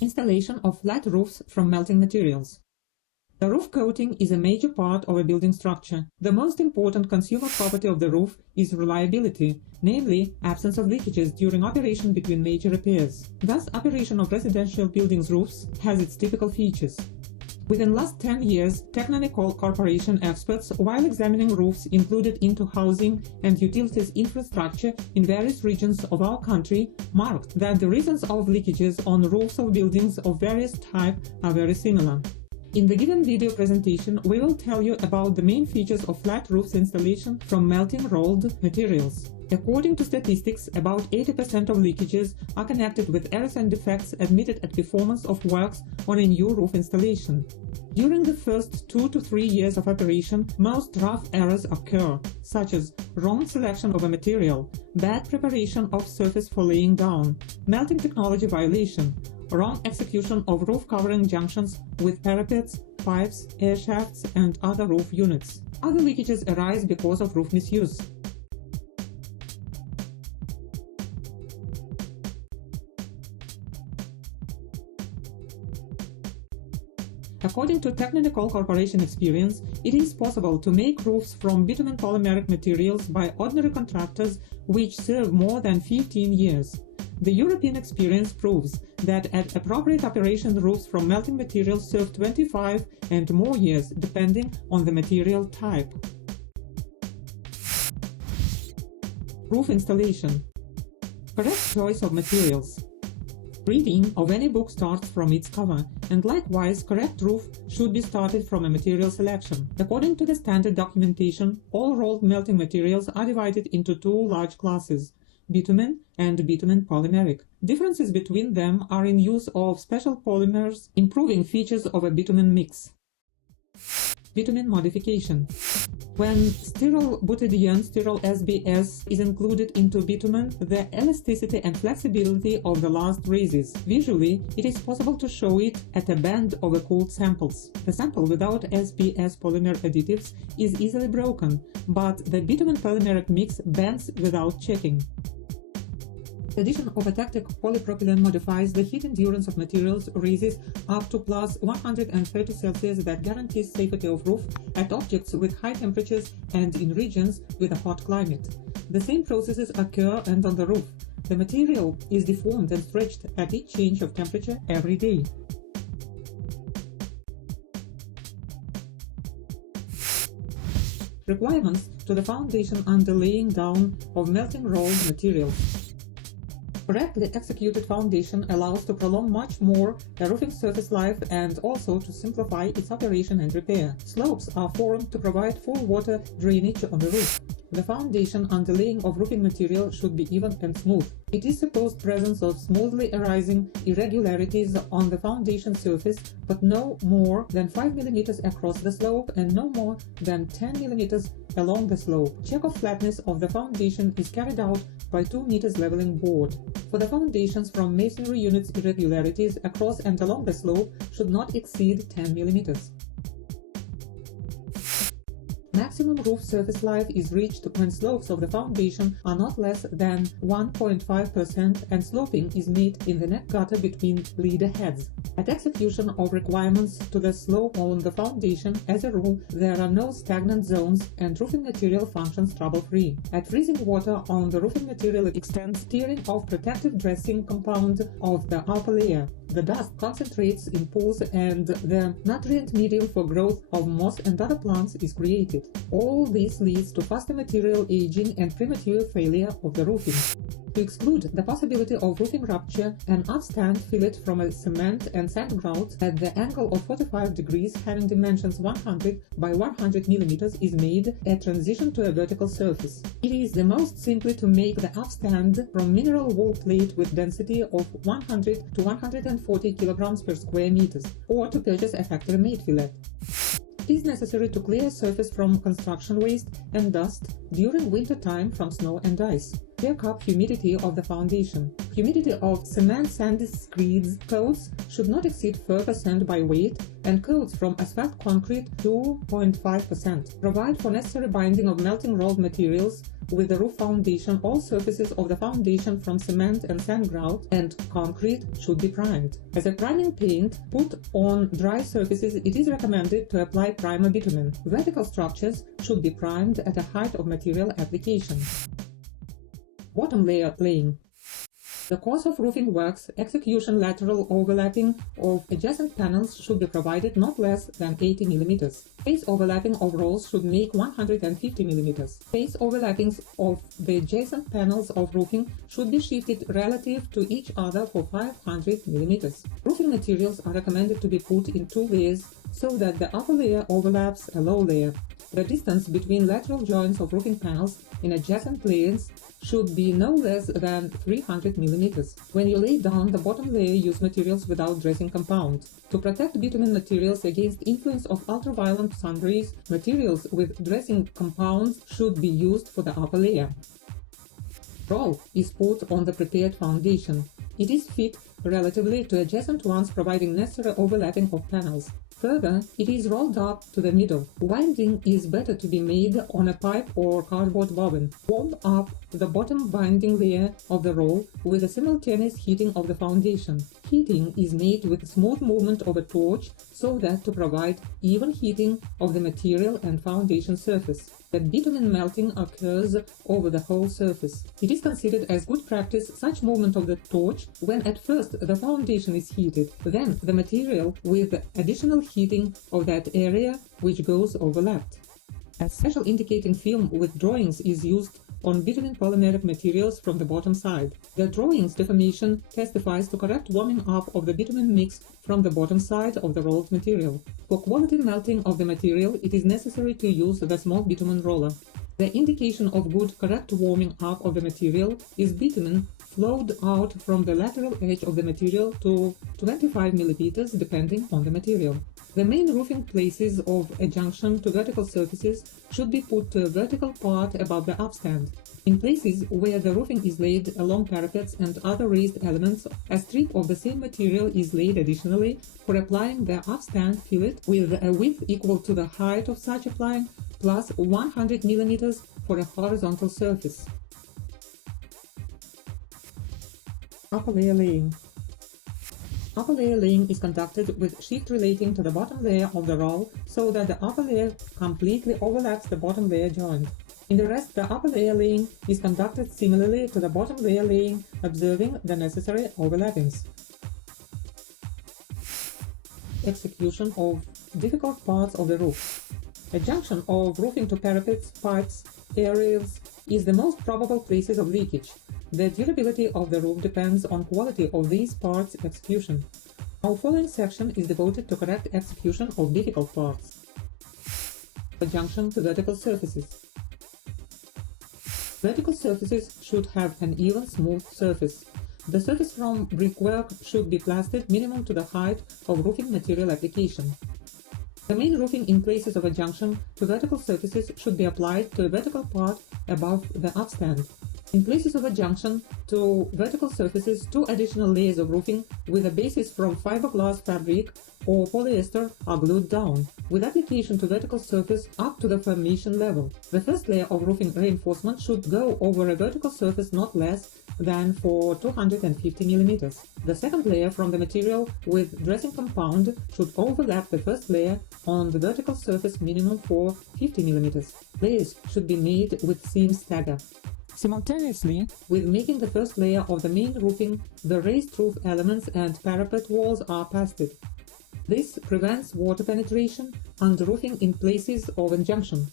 Installation of flat roofs from melting materials. The roof coating is a major part of a building structure. The most important consumer property of the roof is reliability, namely absence of leakages during operation between major repairs. Thus, operation of residential buildings' roofs has its typical features. Within last 10 years, Technical Corporation experts, while examining roofs included into housing and utilities infrastructure in various regions of our country, marked that the reasons of leakages on roofs of buildings of various type are very similar. In the given video presentation, we will tell you about the main features of flat roofs installation from melting rolled materials. According to statistics, about 80% of leakages are connected with errors and defects admitted at performance of works on a new roof installation. During the first 2 to 3 years of operation, most rough errors occur, such as wrong selection of a material, bad preparation of surface for laying down, melting technology violation, wrong execution of roof covering junctions with parapets, pipes, air shafts, and other roof units. Other leakages arise because of roof misuse. According to Technical Corporation experience, it is possible to make roofs from bitumen polymeric materials by ordinary contractors which serve more than 15 years. The European experience proves that at appropriate operation roofs from melting materials serve 25 and more years depending on the material type. Roof installation. Correct choice of materials. Reading of any book starts from its cover, and likewise correct roof should be started from a material selection. According to the standard documentation, all rolled melting materials are divided into two large classes, bitumen and bitumen polymeric. Differences between them are in use of special polymers, improving features of a bitumen mix. Bitumen modification. When styrol butadiene styrol SBS is included into bitumen, the elasticity and flexibility of the last raises. Visually, it is possible to show it at a bend of a cooled samples. The sample without SBS polymer additives is easily broken, but the bitumen polymeric mix bends without checking. The addition of a tactic polypropylene modifies the heat endurance of materials raises up to plus 130 Celsius that guarantees safety of roof at objects with high temperatures and in regions with a hot climate. The same processes occur and on the roof. The material is deformed and stretched at each change of temperature every day. Requirements to the foundation under laying down of melting rolled materials. Correctly executed foundation allows to prolong much more a roofing surface life and also to simplify its operation and repair. Slopes are formed to provide full water drainage on the roof. The foundation underlaying of roofing material should be even and smooth. It is supposed presence of smoothly arising irregularities on the foundation surface, but no more than 5 mm across the slope and no more than 10 mm along the slope. Check of flatness of the foundation is carried out by 2 meters leveling board. For the foundations from masonry units, irregularities across and along the slope should not exceed 10 mm. Maximum roof surface life is reached when slopes of the foundation are not less than 1.5% and sloping is made in the neck gutter between leader heads. At execution of requirements to the slope on the foundation, as a rule, there are no stagnant zones and roofing material functions trouble-free. At freezing water on the roofing material extends tearing of protective dressing compound of the upper layer. The dust concentrates in pools and the nutrient medium for growth of moss and other plants is created. All this leads to faster material aging and premature failure of the roofing. To exclude the possibility of roofing rupture, an upstand fillet from a cement and sand grouts at the angle of 45 degrees having dimensions 100 by 100 mm is made at transition to a vertical surface. It is the most simply to make the upstand from mineral wool plate with density of 100 to 140 kg per square meters, or to purchase a factory-made fillet. It is necessary to clear surface from construction waste and dust during winter time from snow and ice. Check up humidity of the foundation. Humidity of cement sandy screeds coats should not exceed 4% by weight, and coats from asphalt concrete 2.5%. Provide for necessary binding of melting rolled materials with the roof foundation. All surfaces of the foundation from cement and sand grout and concrete should be primed. As a priming paint put on dry surfaces, it is recommended to apply primer bitumen. Vertical structures should be primed at a height of material application. Bottom layer laying. The course of roofing works execution lateral overlapping of adjacent panels should be provided not less than 80 mm. Face overlapping of rolls should make 150 mm. Face overlappings of the adjacent panels of roofing should be shifted relative to each other for 500 mm. Roofing materials are recommended to be put in 2 layers so that the upper layer overlaps a lower layer. The distance between lateral joints of roofing panels in adjacent layers should be no less than 300 mm. When you lay down the bottom layer, use materials without dressing compound. To protect bitumen materials against influence of ultraviolet sun rays, materials with dressing compounds should be used for the upper layer. Roll is put on the prepared foundation. It is fit relatively to adjacent ones, providing necessary overlapping of panels. Further, it is rolled up to the middle. Winding is better to be made on a pipe or cardboard bobbin. Warm up the bottom binding layer of the roll with a simultaneous heating of the foundation. Heating is made with smooth movement of a torch so that to provide even heating of the material and foundation surface. The bitumen melting occurs over the whole surface. It is considered as good practice such movement of the torch when at first the foundation is heated, then the material with additional heating of that area which goes overlapped. A special indicating film with drawings is used on bitumen polymeric materials from the bottom side. The drawing's deformation testifies to correct warming up of the bitumen mix from the bottom side of the rolled material. For quality melting of the material, it is necessary to use the small bitumen roller. The indication of good correct warming up of the material is bitumen flowed out from the lateral edge of the material to 25 mm depending on the material. The main roofing places of a junction to vertical surfaces should be put to a vertical part above the upstand. In places where the roofing is laid along parapets and other raised elements, a strip of the same material is laid additionally for applying the upstand fillet with a width equal to the height of such applying plus 100 mm for a horizontal surface. Upper layer laying. Upper layer laying is conducted with shift relating to the bottom layer of the roll so that the upper layer completely overlaps the bottom layer joint. In the rest, the upper layer laying is conducted similarly to the bottom layer laying, observing the necessary overlappings. Execution of difficult parts of the roof. A junction of roofing to parapets, pipes, aerials is the most probable places of leakage. The durability of the roof depends on quality of these parts' execution. Our following section is devoted to correct execution of difficult parts. A junction to vertical surfaces. Vertical surfaces should have an even, smooth surface. The surface from brickwork should be plastered minimum to the height of roofing material application. The main roofing in places of a junction to vertical surfaces should be applied to a vertical part above the upstand. In places of a junction to vertical surfaces, 2 additional layers of roofing with a basis from fiberglass fabric or polyester are glued down, with application to vertical surface up to the formation level. The first layer of roofing reinforcement should go over a vertical surface not less than for 250 mm. The second layer from the material with dressing compound should overlap the first layer on the vertical surface minimum for 50 mm. Layers should be made with seam stagger. Simultaneously with making the first layer of the main roofing, the raised roof elements and parapet walls are pasted. This prevents water penetration and roofing in places of junction.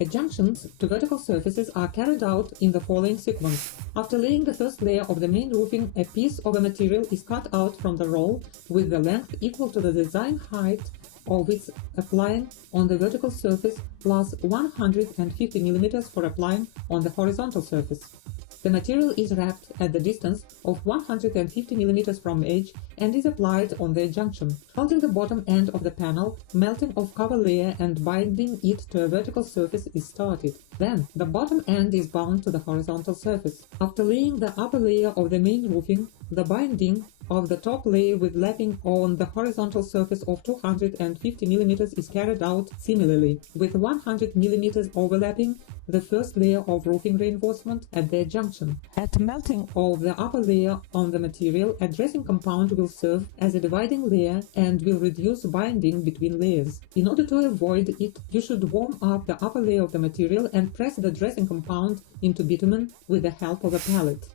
Adjunctions to vertical surfaces are carried out in the following sequence. After laying the first layer of the main roofing, a piece of a material is cut out from the roll with the length equal to the design height of its applying on the vertical surface plus 150 mm for applying on the horizontal surface. The material is wrapped at the distance of 150 mm from edge and is applied on the junction. Holding the bottom end of the panel, melting of cover layer and binding it to a vertical surface is started. Then, the bottom end is bound to the horizontal surface. After laying the upper layer of the main roofing, the binding of the top layer with lapping on the horizontal surface of 250 mm is carried out similarly, with 100 mm overlapping the first layer of roofing reinforcement at their junction. At melting of the upper layer on the material, a dressing compound will serve as a dividing layer and will reduce binding between layers. In order to avoid it, you should warm up the upper layer of the material and press the dressing compound into bitumen with the help of a pallet.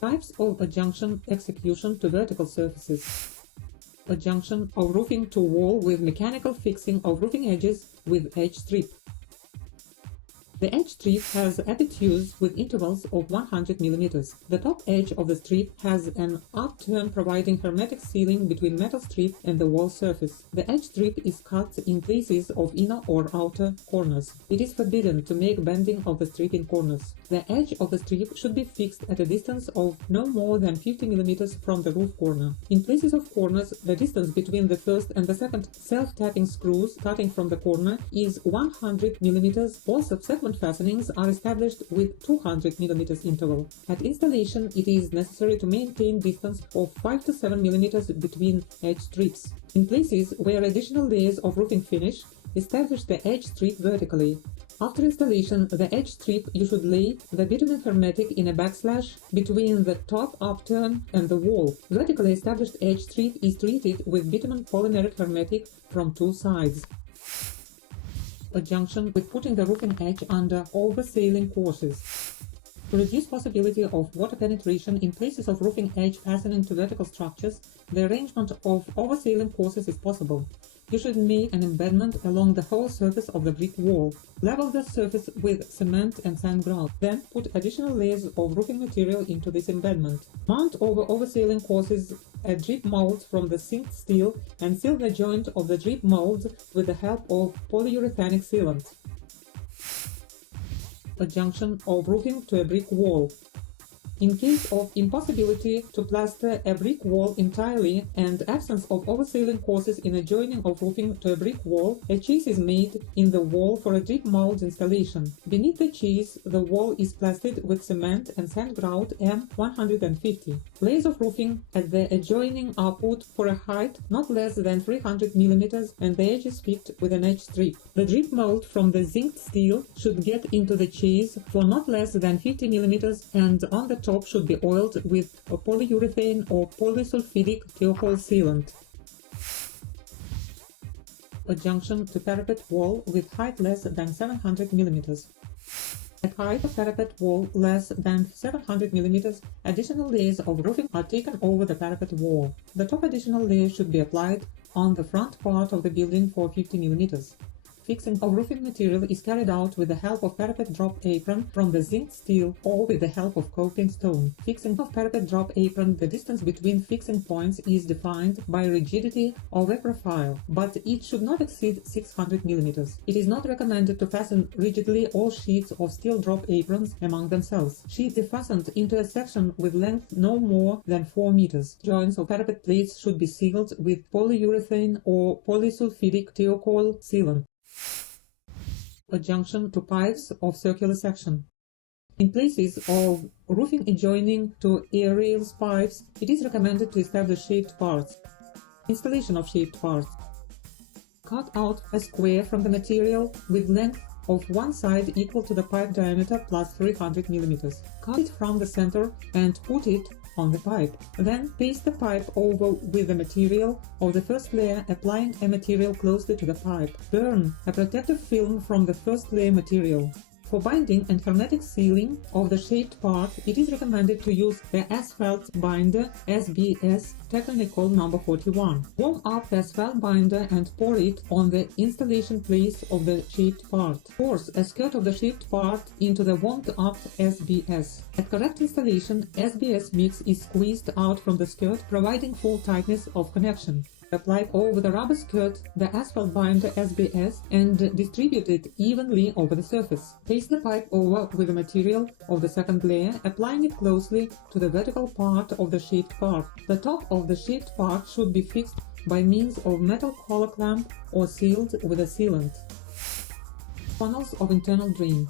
Types of adjunction execution to vertical surfaces. Adjunction of roofing to wall with mechanical fixing of roofing edges with edge strip. The edge strip has epitures with intervals of 100 mm. The top edge of the strip has an upturn providing hermetic sealing between metal strip and the wall surface. The edge strip is cut in places of inner or outer corners. It is forbidden to make bending of the strip in corners. The edge of the strip should be fixed at a distance of no more than 50 mm from the roof corner. In places of corners, the distance between the first and the second self-tapping screws starting from the corner is 100 mm. All subsequent fastenings are established with 200 mm interval. At installation, it is necessary to maintain distance of 5 to 7 mm between edge strips. In places where additional layers of roofing finish, establish the edge strip vertically. After installation, the edge strip you should lay the bitumen hermetic in a backslash between the top upturn and the wall. Vertically established edge strip is treated with bitumen polymeric hermetic from two sides. Adjunction with putting the roofing edge under oversailing courses. To reduce possibility of water penetration in places of roofing edge fastening to vertical structures, the arrangement of oversailing courses is possible. You should make an embedment along the whole surface of the brick wall. Level the surface with cement and sand grout. Then put additional layers of roofing material into this embedment. Mount over oversailing courses a drip mold from the sinked steel and seal the joint of the drip molds with the help of polyurethanic sealant. Adjunction of roofing to a brick wall. In case of impossibility to plaster a brick wall entirely and absence of oversailing courses in adjoining of roofing to a brick wall, a chase is made in the wall for a drip mold installation. Beneath the chase, the wall is plastered with cement and sand grout M150. Layers of roofing at the adjoining are put for a height not less than 300 mm and the edge is picked with an edge strip. The drip mold from the zinced steel should get into the chase for not less than 50 mm and on the top should be oiled with a polyurethane or polysulfidic thiocol sealant. Adjunction to parapet wall with height less than 700 mm. At height of parapet wall less than 700 mm, additional layers of roofing are taken over the parapet wall. The top additional layer should be applied on the front part of the building for 50 mm. Fixing of roofing material is carried out with the help of parapet drop apron from the zinced steel or with the help of coping stone. Fixing of parapet drop apron, the distance between fixing points is defined by rigidity of a profile, but it should not exceed 600 mm. It is not recommended to fasten rigidly all sheets of steel drop aprons among themselves. Sheets are fastened into a section with length no more than 4 meters. Joints of parapet plates should be sealed with polyurethane or polysulfidic thiocol sealant. Adjunction to pipes of circular section. In places of roofing adjoining to air rails pipes, it is recommended to establish shaped parts. Installation of shaped parts. Cut out a square from the material with length of one side equal to the pipe diameter plus 300 mm. Cut it from the center and put it on the pipe. Then paste the pipe over with the material of the first layer, applying a material closely to the pipe. Burn a protective film from the first layer material. For binding and hermetic sealing of the shaped part, it is recommended to use the asphalt binder SBS technical number 41. Warm up the asphalt binder and pour it on the installation place of the shaped part. Force a skirt of the shaped part into the warmed up SBS. At correct installation, SBS mix is squeezed out from the skirt, providing full tightness of connection. Apply over the rubber skirt the asphalt binder SBS and distribute it evenly over the surface. Place the pipe over with the material of the second layer, applying it closely to the vertical part of the shaped part. The top of the shaped part should be fixed by means of metal collar clamp or sealed with a sealant. Funnels of internal drain.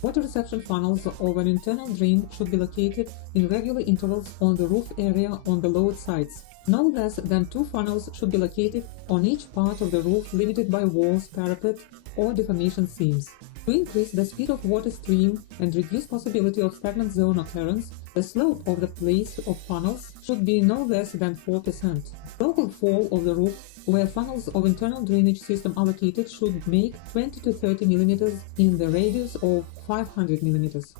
Water reception funnels of an internal drain should be located in regular intervals on the roof area on the lowered sides. No less than 2 funnels should be located on each part of the roof limited by walls, parapet, or deformation seams. To increase the speed of water stream and reduce possibility of stagnant zone occurrence, the slope of the place of funnels should be no less than 4%. Local fall of the roof where funnels of internal drainage system are located should make 20 to 30 mm in the radius of 500 mm.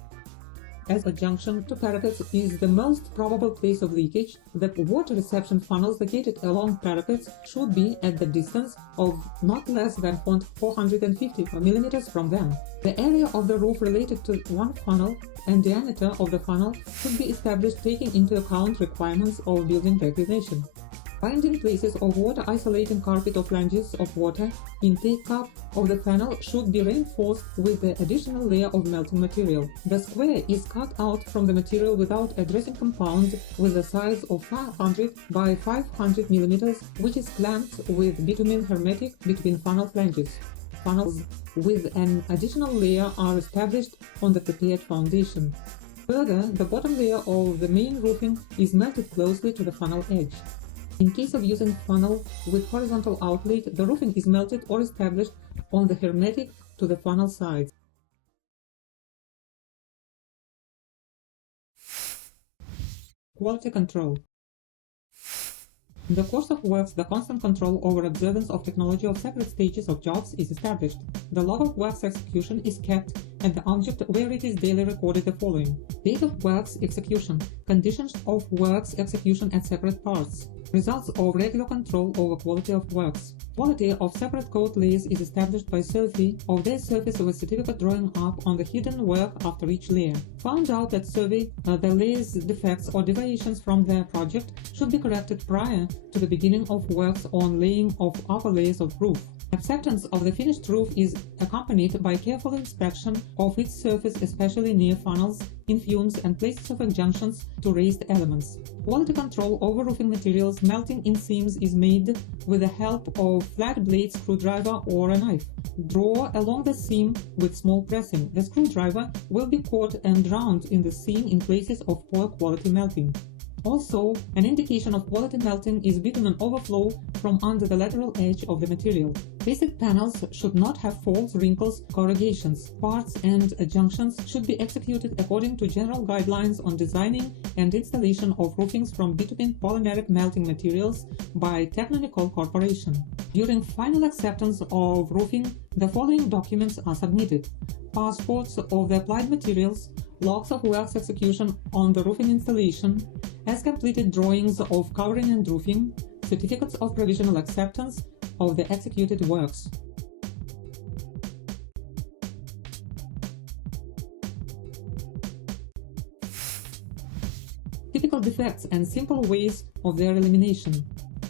As a junction to parapets is the most probable place of leakage, the water reception funnels located along parapets should be at the distance of not less than 450 mm from them. The area of the roof related to one funnel and diameter of the funnel should be established taking into account requirements of building regulation. Binding places of water isolating carpet or flanges of water intake cup of the funnel should be reinforced with the additional layer of melting material. The square is cut out from the material without a dressing compound with a size of 500 by 500 mm, which is clamped with bitumen hermetic between funnel flanges. Funnels with an additional layer are established on the prepared foundation. Further, the bottom layer of the main roofing is melted closely to the funnel edge. In case of using funnel with horizontal outlet, the roofing is melted or established on the hermetic to the funnel sides. Quality control. In the course of works, the constant control over observance of technology of separate stages of jobs is established. The log of works execution is kept at the object where it is daily recorded the following: date of works execution, conditions of works execution at separate parts, results of regular control over quality of works. Quality of separate code layers is established by survey of their surface with certificate drawing up on the hidden work after each layer. Found out that survey the layers' defects or deviations from their project should be corrected prior to the beginning of works on laying of upper layers of roof. Acceptance of the finished roof is accompanied by careful inspection of its surface, especially near funnels, in fumes and places of junctions to raised elements. Quality control over roofing materials melting in seams is made with the help of flat blade screwdriver or a knife. Draw along the seam with small pressing. The screwdriver will be caught and drowned in the seam in places of poor quality melting. Also, an indication of quality melting is bitumen overflow from under the lateral edge of the material. Basic panels should not have faults, wrinkles, corrugations. Parts and junctions should be executed according to general guidelines on designing and installation of roofings from bitumen polymeric melting materials by Techno-Nicole Corporation. During final acceptance of roofing, the following documents are submitted: passports of the applied materials, logs of works execution on the roofing installation, as completed drawings of covering and roofing, certificates of provisional acceptance of the executed works. Typical defects and simple ways of their elimination.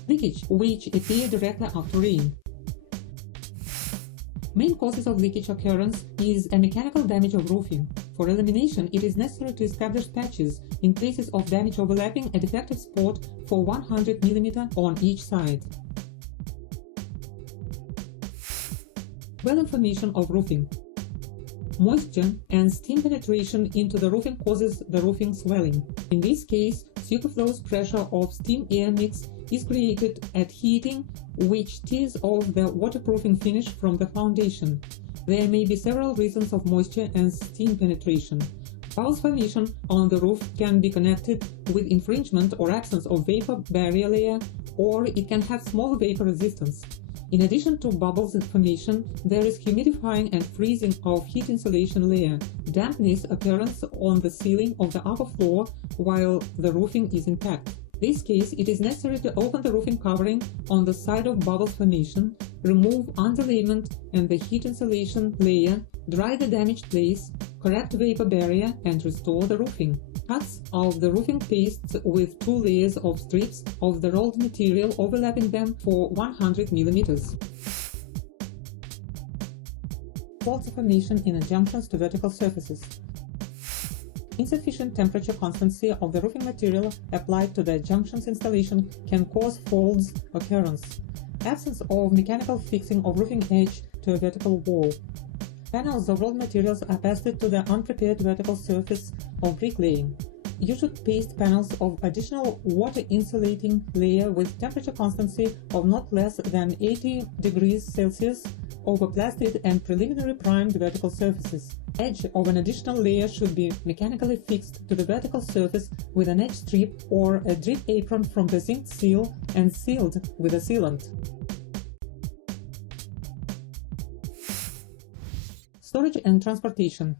Leakage, which appear directly after rain. Main causes of leakage occurrence is a mechanical damage of roofing. For elimination, it is necessary to establish patches in places of damage overlapping a defective spot for 100 mm on each side. Well information of roofing. Moisture and steam penetration into the roofing causes the roofing swelling. In this case, superfluous pressure of steam-air mix is created at heating, which tears off the waterproofing finish from the foundation. There may be several reasons of moisture and steam penetration. Bubbles formation on the roof can be connected with infringement or absence of vapor barrier layer, or it can have small vapor resistance. In addition to bubbles formation, there is humidifying and freezing of heat insulation layer, dampness occurrence on the ceiling of the upper floor while the roofing is intact. In this case, it is necessary to open the roofing covering on the side of bubbles formation, remove underlayment and the heat insulation layer, dry the damaged place, correct vapor barrier, and restore the roofing. Cuts of the roofing pastes with 2 layers of strips of the rolled material overlapping them for 100 mm. Faults formation in junctions to vertical surfaces. Insufficient temperature constancy of the roofing material applied to the junctions installation can cause faults occurrence. Absence of mechanical fixing of roofing edge to a vertical wall. Panels of rolled materials are pasted to the unprepared vertical surface of bricklaying. You should paste panels of additional water-insulating layer with temperature constancy of not less than 80 degrees Celsius over plastered and preliminary primed vertical surfaces. Edge of an additional layer should be mechanically fixed to the vertical surface with an edge strip or a drip apron from the zinc seal and sealed with a sealant. Storage and transportation.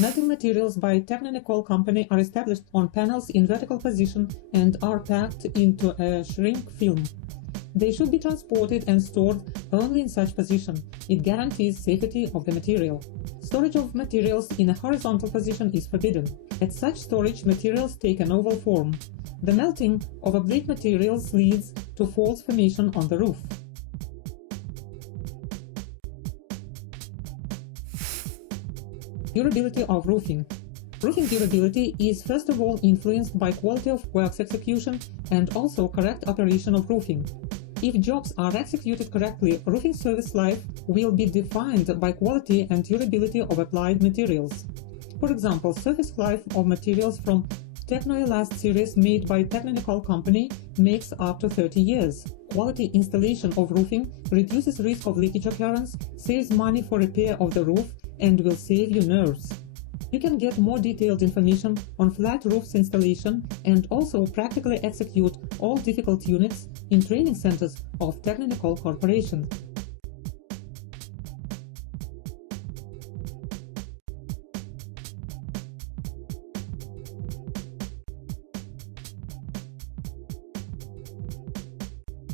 Melting materials by Technical Company are established on panels in vertical position and are packed into a shrink film. They should be transported and stored only in such position. It guarantees safety of the material. Storage of materials in a horizontal position is forbidden. At such storage, materials take an oval form. The melting of oblique materials leads to faults formation on the roof. Durability of roofing. Roofing durability is first of all influenced by quality of works execution and also correct operation of roofing. If jobs are executed correctly, roofing service life will be defined by quality and durability of applied materials. For example, service life of materials from Technoelast series made by Technical Company makes up to 30 years. Quality installation of roofing reduces risk of leakage occurrence, saves money for repair of the roof, and will save you nerves. You can get more detailed information on flat roofs installation and also practically execute all difficult units in training centers of Technical Corporation.